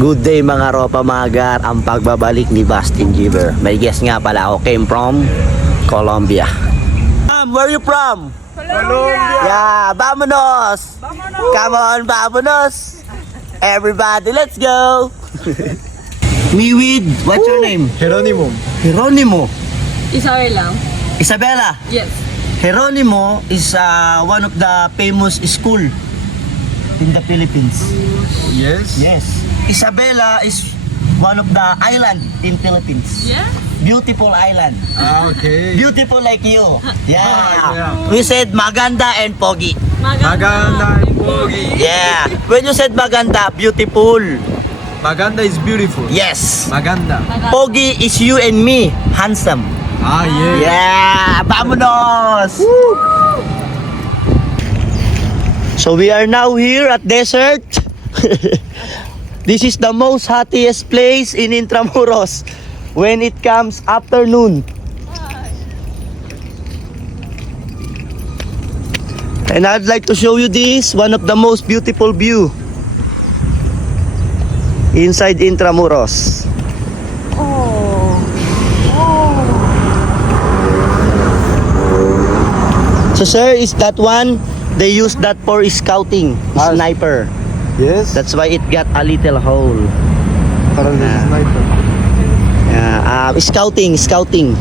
Good day mga ropa magar, ang pagbabalik ni Bastin Giver. May guess nga pala ako, came from Colombia. Where are you from? Colombia. Yeah, vámonos! Come on, vámonos! Everybody, let's go! Me with, what's your name? Jerónimo. Jeronimo. Isabela. Isabella. Yes. Jeronimo is one of the famous school in the Philippines. Yes. Yes. Isabela is one of the island in Philippines. Yeah. Beautiful island. Okay. Beautiful like you. Yeah. Yeah. We said maganda and pogi. Maganda and pogi. Yeah. When you said maganda, beautiful. Maganda is beautiful. Yes. Maganda. Pogi is you and me, handsome. Ah, yeah. Yeah, vámonos! So we are now here at desert. This is the most hottest place in Intramuros when it comes afternoon. And I'd like to show you this, one of the most beautiful view inside Intramuros. So sir, is that one? They use that for scouting, Ah. sniper. Yes. That's why it got a little hole. Parang sniper. Yeah, scouting.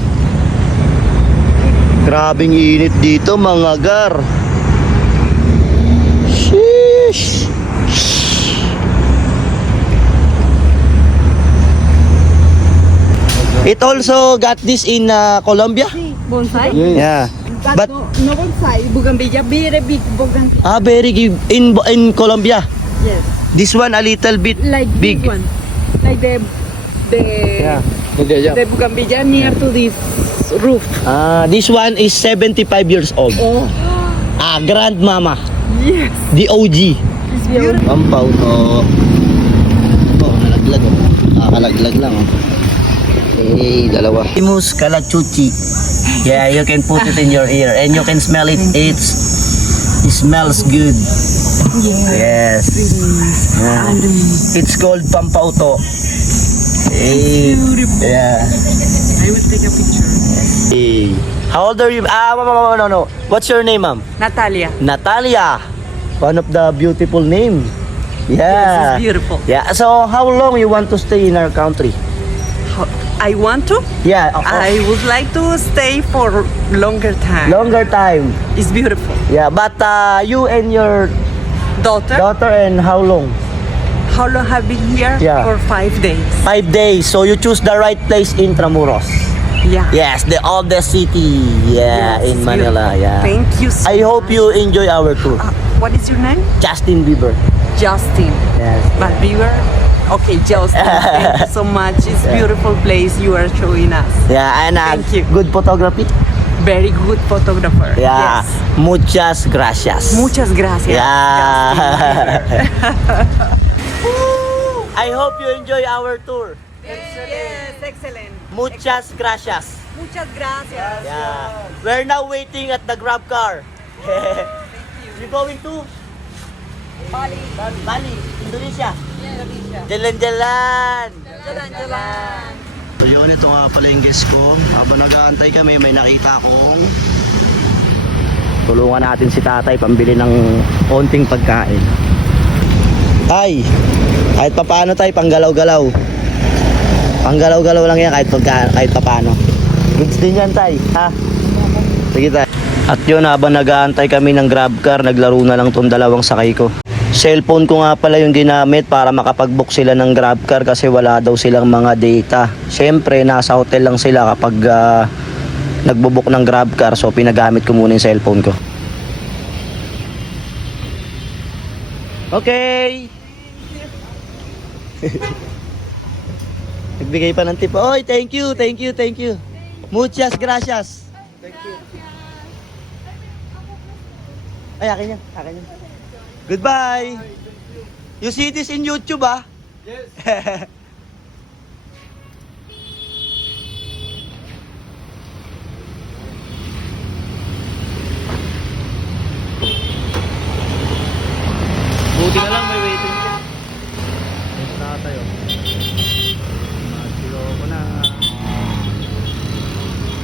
Grabing init dito mga gar. Sheesh. It also got this in Colombia. Bonsai? Yes. Yeah. But no bonsai. Bougainvillea. Very big bougainvillea. very good in Colombia. Yes. This one a little bit Like big. this one. Like the Yeah. the bougainvillea near to this roof. This one is 75 years old. Oh. Grandmama. Yes. The OG. It's beautiful. Pampaw to. Oh, nalaglag. Kalaglag lang. Dalawa. Imus kalachuchi. Yeah, you can put it in your ear and you can smell it. It smells good. Yes. Yeah. It's called pampauto. Yeah. I will take a picture. Hey. How old are you? No. What's your name, ma'am? Natalia. Natalia. One of the beautiful name. Yes, Yeah. it's beautiful. Yeah. So how long you want to stay in our country? I want to. Yeah. I would like to stay for longer time. Longer time. It's beautiful. Yeah. But you and your Daughter, daughter and how long? how long have been here? Yeah. For 5 days. 5 days. So you choose the right place in Intramuros. Yeah. Yes, the oldest city. Yeah, Yes, in Manila. beautiful. Yeah. Thank you so I hope much. you enjoy our tour. What is your name? Justin Bieber. Justin. Yes. But Bieber? Okay, Justin. Thank you so much. It's Yeah. beautiful place you are showing us. Yeah, and Thank you. good photography. Very good photographer. Yeah. Yes. Muchas gracias. Muchas gracias. Yeah. Justin Bieber. I hope you enjoy our tour. Yes, excellent. Muchas gracias. Muchas gracias. Yeah. We're now waiting at the Grab car. You going to Bali. Bali, Indonesia? Indonesia. Jalan-jalan. Jalan-jalan. So yun, ito nga pala yung guest ko. Habang nag-aantay kami, may nakita akong tulungan natin si tatay pambili ng konting pagkain. Ay, kahit papaano tayo, panggalaw-galaw. Panggalaw-galaw lang yan kahit papaano. Goods din yan tay, ha? Sige tay. At yun, habang nag-aantay kami ng grab car, naglaro na lang tong dalawang sakay ko. Cellphone ko nga pala yung ginamit para makapag-book sila ng grab car kasi wala daw silang mga data. Siyempre, nasa hotel lang sila kapag nagbo-book ng grab car, so pinagamit ko muna yung cellphone ko. Okay! Nagbigay pa ng tip. Oy, thank you. Muchas gracias. Thank you. Ay, akin yan. Goodbye. You see this in YouTube, ah? Yes. Buti na lang may waiting dyan. Yes, tayo. tayo.